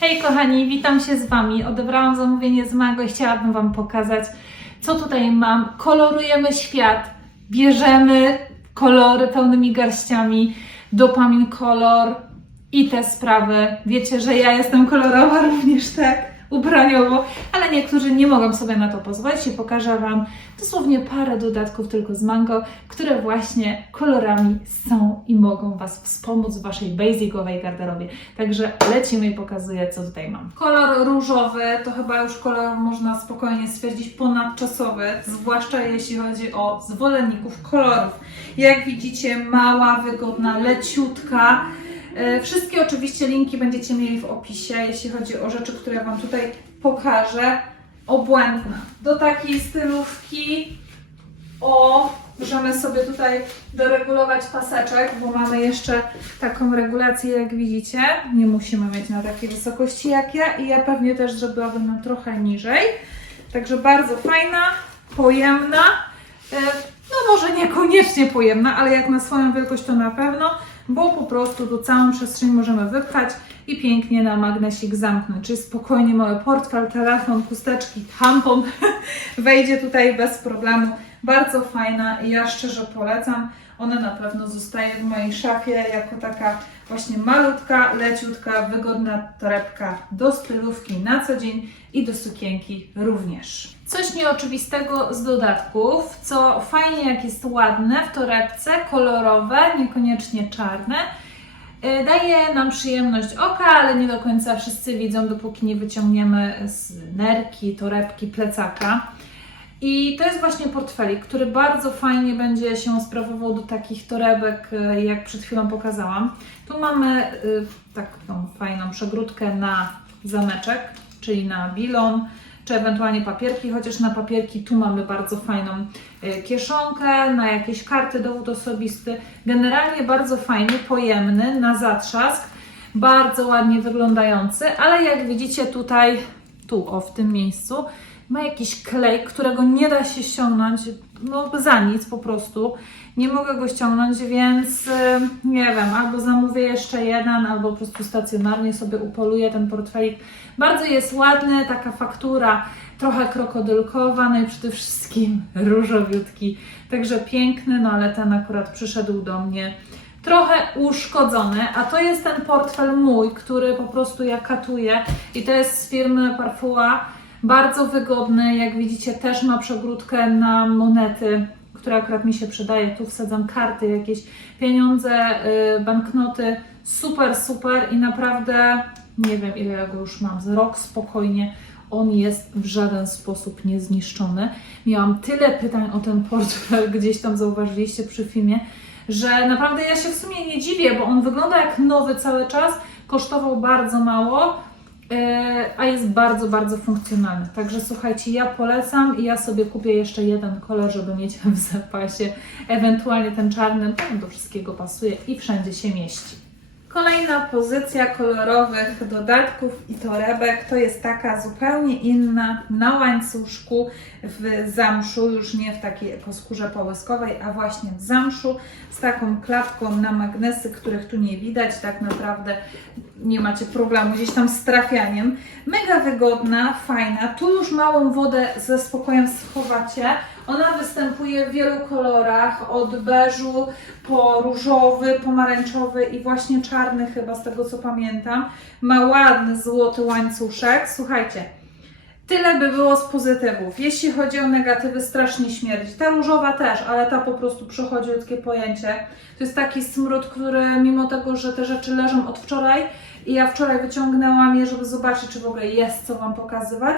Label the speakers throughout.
Speaker 1: Hej kochani, witam się z Wami. Odebrałam zamówienie z Mago i chciałabym Wam pokazać, co tutaj mam. Kolorujemy świat, bierzemy kolory pełnymi garściami, dopamin kolor i te sprawy. Wiecie, że ja jestem kolorowa również tak, ubraniowo, ale niektórzy nie mogą sobie na to pozwolić i pokażę Wam dosłownie parę dodatków tylko z Mango, które właśnie kolorami są i mogą Was wspomóc w Waszej basicowej garderobie. Także lecimy i pokazuję, co tutaj mam. Kolor różowy to chyba już kolor, można spokojnie stwierdzić, ponadczasowy, zwłaszcza jeśli chodzi o zwolenników kolorów. Jak widzicie, mała, wygodna, leciutka. E, Wszystkie oczywiście linki będziecie mieli w opisie, jeśli chodzi o rzeczy, które Wam tutaj pokażę. Obłędna. Do takiej stylówki o, możemy sobie tutaj doregulować paseczek, bo mamy jeszcze taką regulację, jak widzicie. Nie musimy mieć na takiej wysokości jak ja i ja pewnie też zrobiłabym na trochę niżej. Także bardzo fajna, pojemna. E, No może niekoniecznie pojemna, ale jak na swoją wielkość to na pewno, bo po prostu tu całą przestrzeń możemy wypchać i pięknie na magnesik zamknąć. Czyli spokojnie mały portfel, telefon, chusteczki, tampon wejdzie tutaj bez problemu. Bardzo fajna ja szczerze polecam. Ona na pewno zostaje w mojej szafie jako taka właśnie malutka, leciutka, wygodna torebka do stylówki na co dzień i do sukienki również. Coś nieoczywistego z dodatków, co fajnie jak jest ładne w torebce, kolorowe, niekoniecznie czarne, y, daje nam przyjemność oka, ale nie do końca wszyscy widzą, dopóki nie wyciągniemy z nerki, torebki, plecaka. I to jest właśnie portfelik, który bardzo fajnie będzie się sprawował do takich torebek, y, jak przed chwilą pokazałam. Tu mamy y, taką fajną przegródkę na zameczek, czyli na bilon, czy ewentualnie papierki, chociaż na papierki tu mamy bardzo fajną y, kieszonkę, na jakieś karty, dowód osobisty. Generalnie bardzo fajny, pojemny, na zatrzask, bardzo ładnie wyglądający, ale jak widzicie tutaj, tu o w tym miejscu, ma jakiś klej, którego nie da się ściągnąć no, za nic po prostu. Nie mogę go ściągnąć, więc nie wiem, albo zamówię jeszcze jeden, albo po prostu stacjonarnie sobie upoluję ten portfelik. Bardzo jest ładny, taka faktura trochę krokodylkowa, no i przede wszystkim różowiutki. Także piękny, no ale ten akurat przyszedł do mnie trochę uszkodzony, a to jest ten portfel mój, który po prostu ja katuję i to jest z firmy Parfua. Bardzo wygodny, jak widzicie też ma przegródkę na monety, która akurat mi się przydaje. Tu wsadzam karty, jakieś pieniądze, yy, banknoty. Super, super i naprawdę nie wiem ile ja go już mam, z rok spokojnie. On jest w żaden sposób niezniszczony. Miałam tyle pytań o ten portfel, gdzieś tam zauważyliście przy filmie, że naprawdę ja się w sumie nie dziwię, bo on wygląda jak nowy cały czas, kosztował bardzo mało, a jest bardzo, bardzo funkcjonalny. Także słuchajcie, ja polecam i ja sobie kupię jeszcze jeden kolor, żeby mieć w zapasie, ewentualnie ten czarny, on do wszystkiego pasuje i wszędzie się mieści. Kolejna pozycja kolorowych dodatków i torebek to jest taka zupełnie inna na łańcuszku w zamszu, już nie w takiej ekoskórze połyskowej, a właśnie w zamszu z taką klapką na magnesy, których tu nie widać, tak naprawdę nie macie problemu gdzieś tam z trafianiem. Mega wygodna, fajna, tu już małą wodę ze spokojem schowacie. Ona występuje w wielu kolorach, od beżu po różowy, pomarańczowy i właśnie czarny chyba z tego co pamiętam. Ma ładny złoty łańcuszek. Słuchajcie, tyle by było z pozytywów. Jeśli chodzi o negatywy, strasznie śmierdzi. Ta różowa też, ale ta po prostu przechodzi ludzkie pojęcie. To jest taki smród, który mimo tego, że te rzeczy leżą od wczoraj i ja wczoraj wyciągnęłam je, żeby zobaczyć, czy w ogóle jest co Wam pokazywać,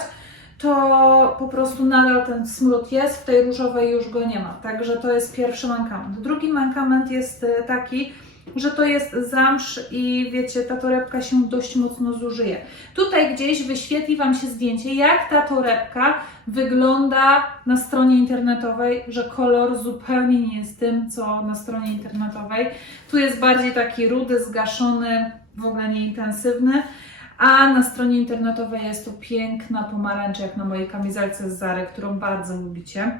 Speaker 1: to po prostu nadal ten smród jest, w tej różowej już go nie ma. Także to jest pierwszy mankament. Drugi mankament jest e, taki, że to jest zamsz i wiecie, ta torebka się dość mocno zużyje. Tutaj gdzieś wyświetli Wam się zdjęcie, jak ta torebka wygląda na stronie internetowej, że kolor zupełnie nie jest tym, co na stronie internetowej. Tu jest bardziej taki rudy, zgaszony, w ogóle nieintensywny. A na stronie internetowej jest to piękna pomarańcza, jak na mojej kamizelce z Zary, którą bardzo lubicie.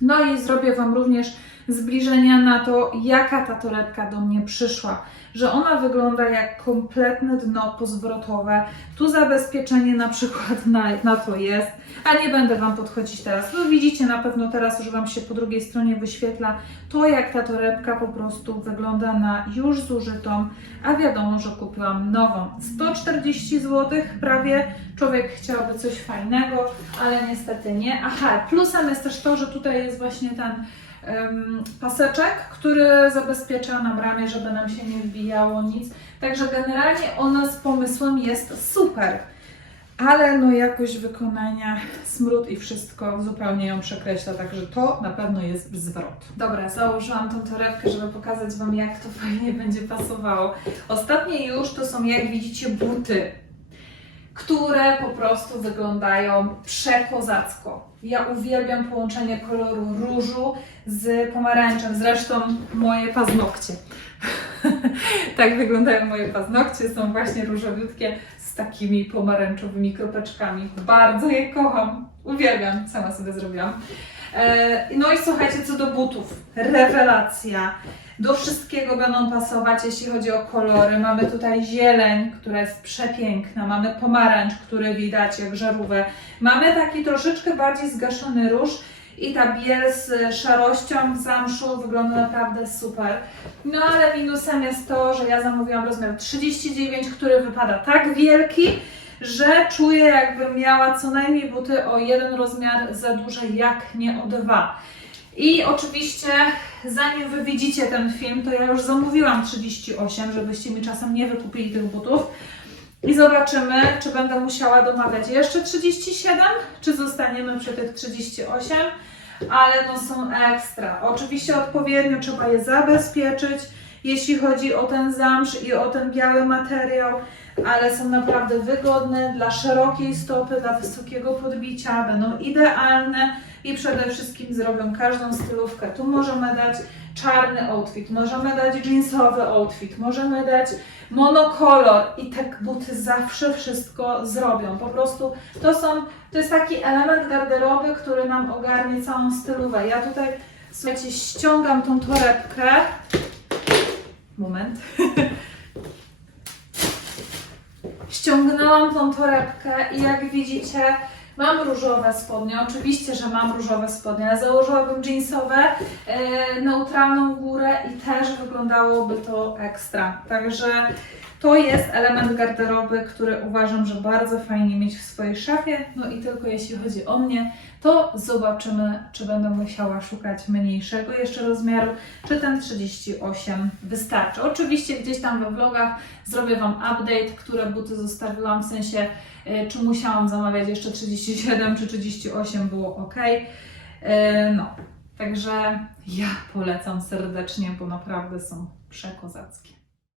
Speaker 1: No i zrobię Wam również zbliżenia na to, jaka ta torebka do mnie przyszła. że ona wygląda jak kompletne dno pozwrotowe. Tu zabezpieczenie na przykład na, na to jest, a nie będę Wam podchodzić teraz. No widzicie, na pewno teraz już Wam się po drugiej stronie wyświetla to, jak ta torebka po prostu wygląda na już zużytą, a wiadomo, że kupiłam nową. 140 zł prawie. Człowiek chciałby coś fajnego, ale niestety nie. Aha, plusem jest też to, że tutaj jest właśnie ten paseczek, który zabezpiecza nam ramię, żeby nam się nie wbijało nic. Także generalnie ona z pomysłem jest super. Ale no jakość wykonania, smród i wszystko zupełnie ją przekreśla, także to na pewno jest zwrot. Dobra, założyłam tą torebkę, żeby pokazać Wam jak to fajnie będzie pasowało. Ostatnie już to są jak widzicie buty, które po prostu wyglądają przekozacko. Ja uwielbiam połączenie koloru różu z pomarańczem, zresztą moje paznokcie. tak wyglądają moje paznokcie, są właśnie różowiutkie z takimi pomarańczowymi kropeczkami. Bardzo je kocham, uwielbiam, sama sobie zrobiłam. E, No i słuchajcie, co do butów, rewelacja. Do wszystkiego będą pasować, jeśli chodzi o kolory. Mamy tutaj zieleń, która jest przepiękna, mamy pomarańcz, który widać jak żarówę. Mamy taki troszeczkę bardziej zgaszony róż i ta biel z szarością w zamszu wygląda naprawdę super. No ale minusem jest to, że ja zamówiłam rozmiar 39, który wypada tak wielki, że czuję jakbym miała co najmniej buty o jeden rozmiar za duże, jak nie o dwa. I oczywiście, zanim wy widzicie ten film, to ja już zamówiłam 38, żebyście mi czasem nie wykupili tych butów. I zobaczymy, czy będę musiała domawiać jeszcze 37, czy zostaniemy przy tych 38, ale no są ekstra. Oczywiście odpowiednio trzeba je zabezpieczyć, jeśli chodzi o ten zamsz i o ten biały materiał, ale są naprawdę wygodne dla szerokiej stopy, dla wysokiego podbicia, będą idealne i przede wszystkim zrobią każdą stylówkę. Tu możemy dać czarny outfit, możemy dać jeansowy outfit, możemy dać monokolor i te buty zawsze wszystko zrobią. Po prostu to są, to jest taki element garderoby, który nam ogarnie całą stylówę. Ja tutaj, słuchajcie, ściągam tą torebkę. Moment. Ściągnęłam tą torebkę i jak widzicie, mam różowe spodnie. Oczywiście, że mam różowe spodnie, ale założyłabym jeansowe, e, neutralną górę i też wyglądałoby to ekstra. Także to jest element garderoby, który uważam, że bardzo fajnie mieć w swojej szafie. No i tylko jeśli chodzi o mnie, to zobaczymy, czy będę musiała szukać mniejszego jeszcze rozmiaru, czy ten 38 wystarczy. Oczywiście gdzieś tam we vlogach zrobię Wam update, które buty zostawiłam, w sensie czy musiałam zamawiać jeszcze 37 czy 38 było ok. Y, No, także ja polecam serdecznie, bo naprawdę są przekozackie.